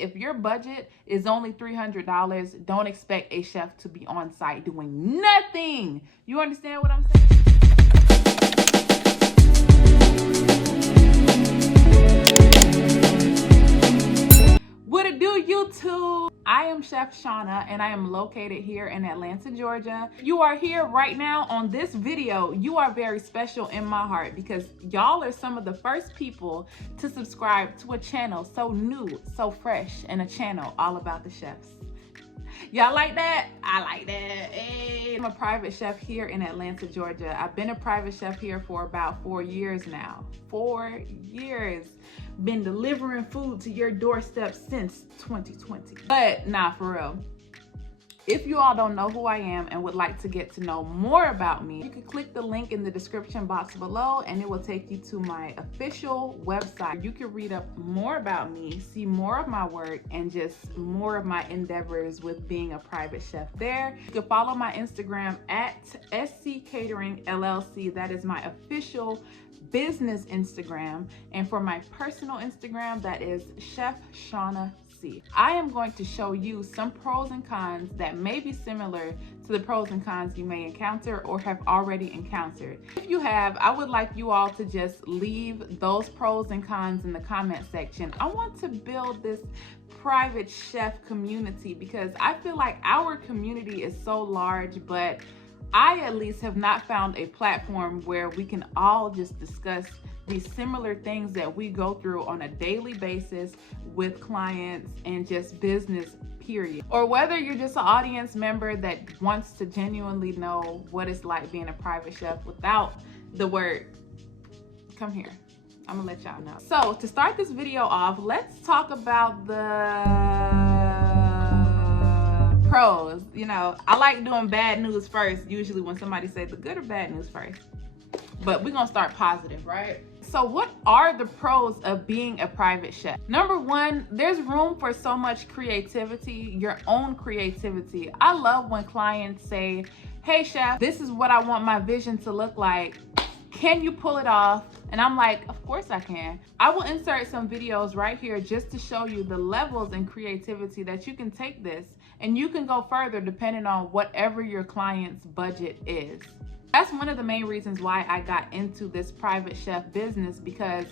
If your budget is only $300, don't expect a chef to be on site doing nothing. You understand what I'm saying? What it do, YouTube? I am Chef Shauna, and I am located here in Atlanta, Georgia. You are here right now on this video. You are very special in my heart because y'all are some of the first people to subscribe to a channel so new, so fresh, and a channel all about the chefs. Y'all like that? I like that. Hey. I'm a private chef here in Atlanta, Georgia. I've been a private chef here for about 4 years now. 4 years. Been delivering food to your doorstep since 2020. But nah, for real. If you all don't know who I am and would like to get to know more about me, you can click the link in the description box below and it will take you to my official website. You can read up more about me, see more of my work, and just more of my endeavors with being a private chef there. You can follow my Instagram at SC Catering LLC. That is my official business Instagram. And for my personal Instagram, that is Chef Shauna. I am going to show you some pros and cons that may be similar to the pros and cons you may encounter or have already encountered. If you have, I would like you all to just leave those pros and cons in the comment section. I want to build this private chef community because I feel like our community is so large, but I at least have not found a platform where we can all just discuss these similar things that we go through on a daily basis with clients and just business, period. Or whether you're just an audience member that wants to genuinely know what it's like being a private chef without the word, come here. I'm gonna let y'all know. So to start this video off, let's talk about the pros. You know, I like doing bad news first, usually when somebody says the good or bad news first. But we're gonna start positive, right? So what are the pros of being a private chef? Number one, there's room for so much creativity, your own creativity. I love when clients say, hey chef, this is what I want my vision to look like. Can you pull it off? And I'm like, of course I can. I will insert some videos right here just to show you the levels in creativity that you can take this, and you can go further depending on whatever your client's budget is. That's one of the main reasons why I got into this private chef business, because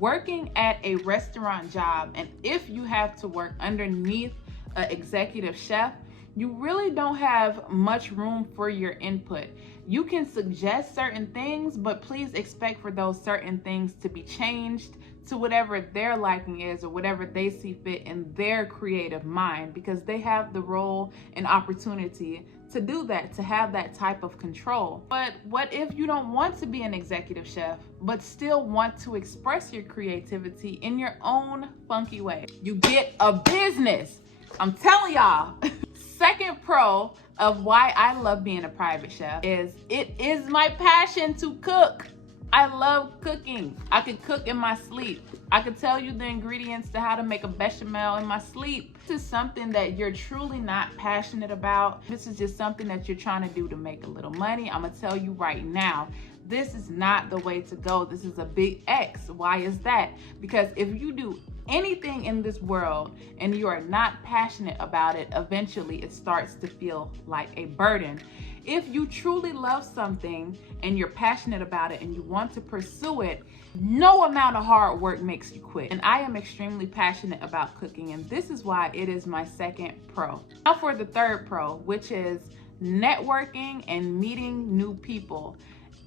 working at a restaurant job, and if you have to work underneath an executive chef, you really don't have much room for your input. You can suggest certain things, but please expect for those certain things to be changed to whatever their liking is or whatever they see fit in their creative mind, because they have the role and opportunity to do that, to have that type of control. But what if you don't want to be an executive chef, but still want to express your creativity in your own funky way? You get a business. I'm telling y'all. Second pro of why I love being a private chef is it is my passion to cook. I love cooking. I could cook in my sleep. I could tell you the ingredients to how to make a bechamel in my sleep. This is something that you're truly not passionate about. This is just something that you're trying to do to make a little money. I'm gonna tell you right now, this is not the way to go. This is a big X. Why is that? Because if you do anything in this world and you are not passionate about it, eventually it starts to feel like a burden. If you truly love something and you're passionate about it and you want to pursue it, no amount of hard work makes you quit. And I am extremely passionate about cooking, and this is why it is my second pro. Now for the third pro, which is networking and meeting new people.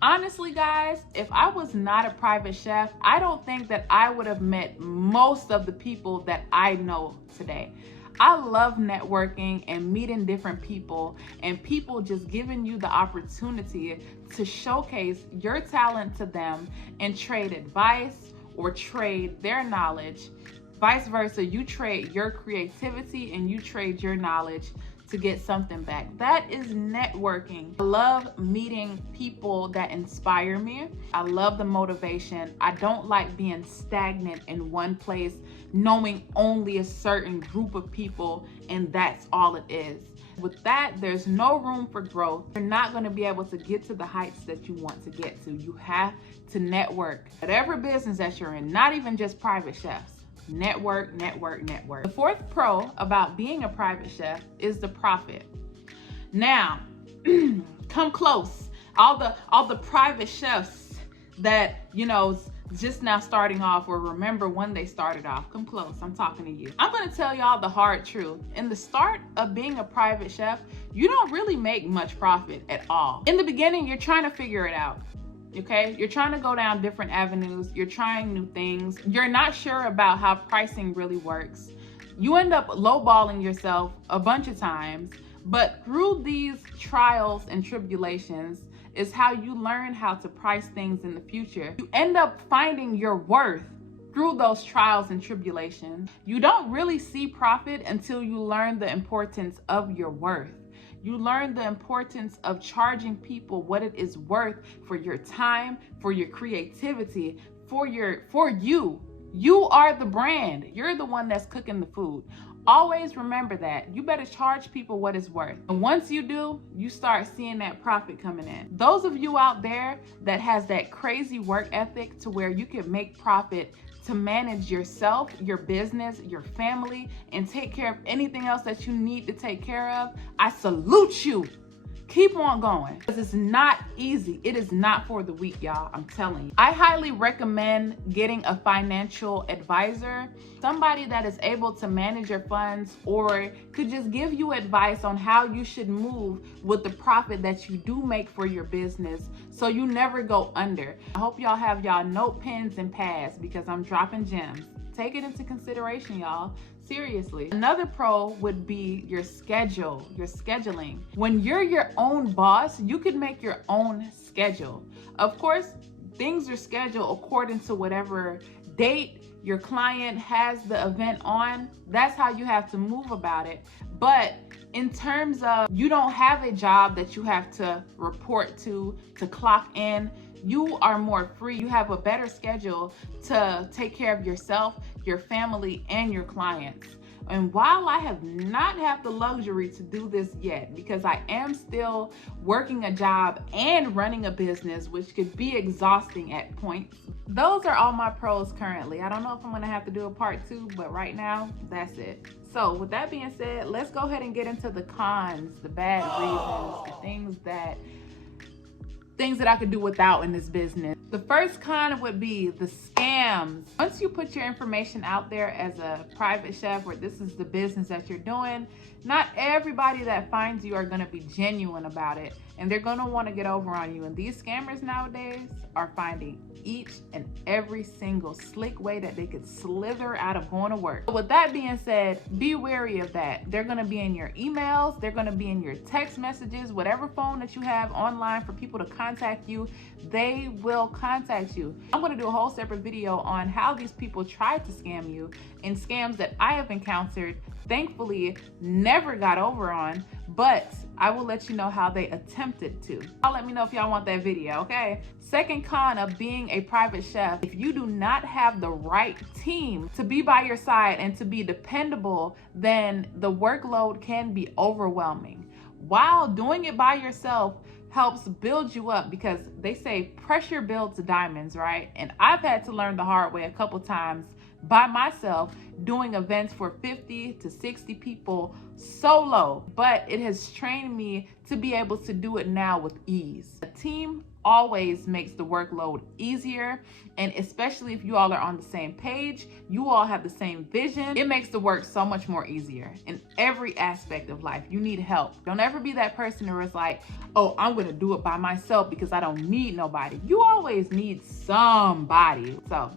Honestly, guys, if I was not a private chef, I don't think that I would have met most of the people that I know today. I love networking and meeting different people, and people just giving you the opportunity to showcase your talent to them and trade advice or trade their knowledge. Vice versa, you trade your creativity and you trade your knowledge to get something back. That is networking. I love meeting people that inspire me. I love the motivation. I don't like being stagnant in one place, knowing only a certain group of people and that's all it is. With that, there's no room for growth. You're not going to be able to get to the heights that you want to get to. You have to network. Whatever business that you're in, not even just private chefs. network, network, network. The fourth pro about being a private chef is the profit. Now, come close. All the private chefs that, just now starting off, or remember when they started off, come close. I'm talking to you. I'm going to tell y'all the hard truth. In the start of being a private chef, you don't really make much profit at all. In the beginning, you're trying to figure it out. Okay, you're trying to go down different avenues. You're trying new things. You're not sure about how pricing really works. You end up lowballing yourself a bunch of times, but through these trials and tribulations is how you learn how to price things in the future. You end up finding your worth through those trials and tribulations. You don't really see profit until you learn the importance of your worth. You learn the importance of charging people what it is worth for your time, for your creativity, for you. You are the brand. You're the one that's cooking the food. Always remember that. You better charge people what it's worth. And once you do, you start seeing that profit coming in. Those of you out there that has that crazy work ethic to where you can make profit to manage yourself, your business, your family, and take care of anything else that you need to take care of, I salute you. Keep on going, because it's not easy. It is not for the weak, y'all. I'm telling you. I highly recommend getting a financial advisor, somebody that is able to manage your funds or could just give you advice on how you should move with the profit that you do make for your business so you never go under. I hope y'all have y'all note pens and pads because I'm dropping gems. Take it into consideration, y'all. Seriously. Another pro would be your schedule, your scheduling. When you're your own boss, you can make your own schedule. Of course, things are scheduled according to whatever date your client has the event on. That's how you have to move about it. But in terms of you don't have a job that you have to report to clock in, you are more free. You have a better schedule to take care of yourself, your family, and your clients. And while I have not had the luxury to do this yet, because I am still working a job and running a business, which could be exhausting at points, those are all my pros currently. I don't know if I'm gonna have to do a part 2, but right now, that's it. So with that being said, let's go ahead and get into the cons, the bad reasons, the things that I could do without in this business. The first con would be the scams. Once you put your information out there as a private chef, or this is the business that you're doing, not everybody that finds you are gonna be genuine about it, and they're gonna wanna get over on you. And these scammers nowadays are finding each and every single slick way that they could slither out of going to work. So with that being said, be wary of that. They're gonna be in your emails, they're gonna be in your text messages, whatever phone that you have online for people to contact you, they will contact you. I'm gonna do a whole separate video on how these people try to scam you, and scams that I have encountered, thankfully never got over on, but I will let you know how they attempted to. I'll let me know if y'all want that video, okay? Second con of being a private chef, if you do not have the right team to be by your side and to be dependable, then the workload can be overwhelming. While doing it by yourself helps build you up, because they say pressure builds diamonds, right? And I've had to learn the hard way a couple times by myself doing events for 50 to 60 people solo, but it has trained me to be able to do it now with ease. A team always makes the workload easier, and especially if you all are on the same page, you all have the same vision, it makes the work so much more easier in every aspect of life. You need help. Don't ever be that person who is like, oh, I'm gonna do it by myself because I don't need nobody. You always need somebody. So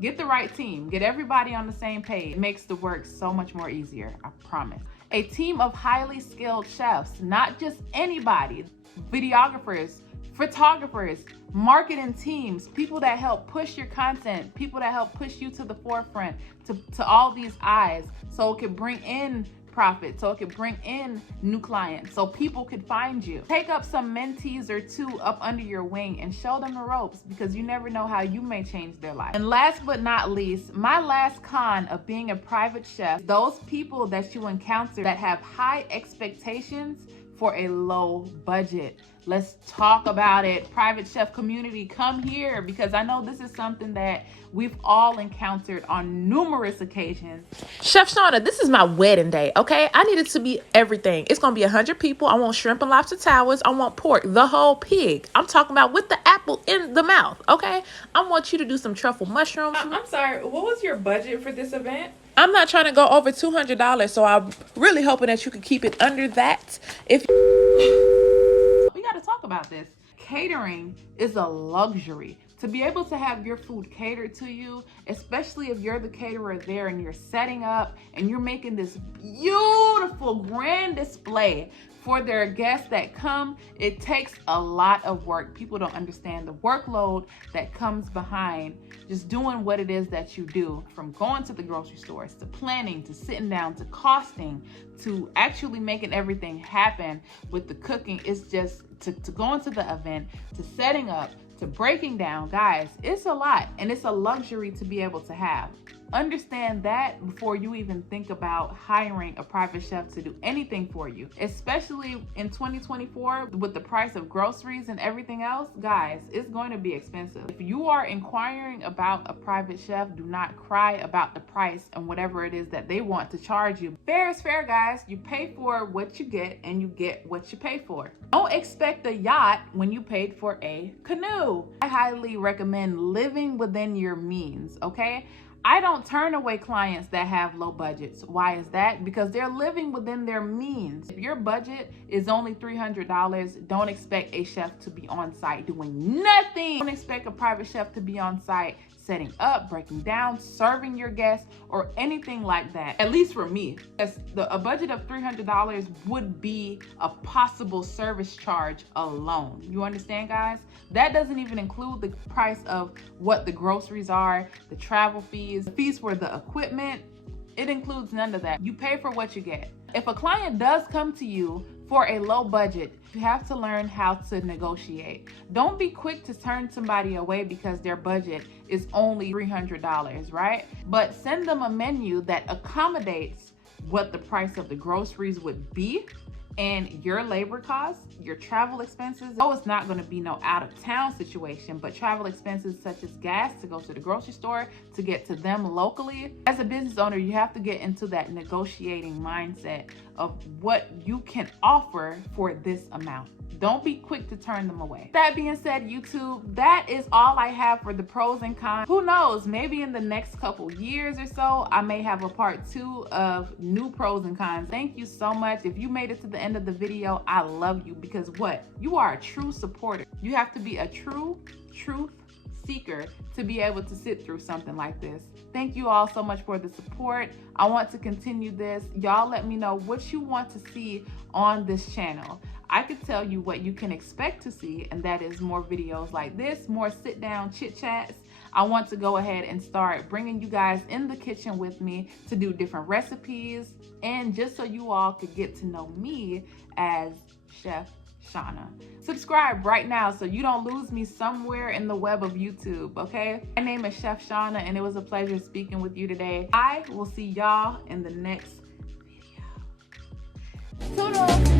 get the right team, get everybody on the same page. It makes the work so much more easier, I promise. A team of highly skilled chefs, not just anybody, videographers, photographers, marketing teams, people that help push your content, people that help push you to the forefront, to all these eyes, so it could bring in profit, so it could bring in new clients, so people could find you. Take up some mentees or two up under your wing and show them the ropes, because you never know how you may change their life. And last but not least, my last con of being a private chef, those people that you encounter that have high expectations for a low budget. Let's talk about it. Private chef community, come here, because I know this is something that we've all encountered on numerous occasions. Chef Shauna, this is my wedding day, okay? I need it to be everything. It's going to be 100 people. I want shrimp and lobster towers. I want pork, the whole pig. I'm talking about with the apple in the mouth, okay? I want you to do some truffle mushrooms. I'm sorry, what was your budget for this event? I'm not trying to go over $200, so I'm really hoping that you can keep it under that. We got to talk about this. Catering is a luxury. To be able to have your food catered to you, especially if you're the caterer there and you're setting up and you're making this beautiful grand display for their guests that come, it takes a lot of work. People don't understand the workload that comes behind just doing what it is that you do, from going to the grocery stores, to planning, to sitting down, to costing, to actually making everything happen with the cooking. It's just to going to the event, to setting up, to breaking down. Guys, it's a lot, and it's a luxury to be able to have. Understand that before you even think about hiring a private chef to do anything for you, especially in 2024 with the price of groceries and everything else. Guys, it's going to be expensive. If you are inquiring about a private chef, do not cry about the price and whatever it is that they want to charge you. Fair is fair, guys. You pay for what you get, and you get what you pay for. Don't expect a yacht when you paid for a canoe. I highly recommend living within your means, okay? I don't turn away clients that have low budgets. Why is that? Because they're living within their means. If your budget is only $300, don't expect a chef to be on site doing nothing. Don't expect a private chef to be on site setting up, breaking down, serving your guests, or anything like that. At least for me, a budget of $300 would be a possible service charge alone. You understand, guys? That doesn't even include the price of what the groceries are, the travel fees, the fees for the equipment. It includes none of that. You pay for what you get. If a client does come to you for a low budget, you have to learn how to negotiate. Don't be quick to turn somebody away because their budget is only $300, right? But send them a menu that accommodates what the price of the groceries would be, and your labor costs, your travel expenses. Oh, it's not going to be no out of town situation, but travel expenses such as gas to go to the grocery store, to get to them locally. As a business owner, you have to get into that negotiating mindset of what you can offer for this amount. Don't be quick to turn them away. That being said, YouTube, that is all I have for the pros and cons. Who knows, maybe in the next couple years or so, I may have a part 2 of new pros and cons. Thank you so much. If you made it to the end of the video, I love you, because what? You are a true supporter. You have to be a true truth seeker to be able to sit through something like this. Thank you all so much for the support. I want to continue this. Y'all let me know what you want to see on this channel. I could tell you what you can expect to see, and that is more videos like this, more sit down chit chats. I want to go ahead and start bringing you guys in the kitchen with me to do different recipes, and just so you all could get to know me as Chef Shauna. Subscribe right now so you don't lose me somewhere in the web of YouTube, okay? My name is Chef Shauna, and it was a pleasure speaking with you today. I will see y'all in the next video. Toodles!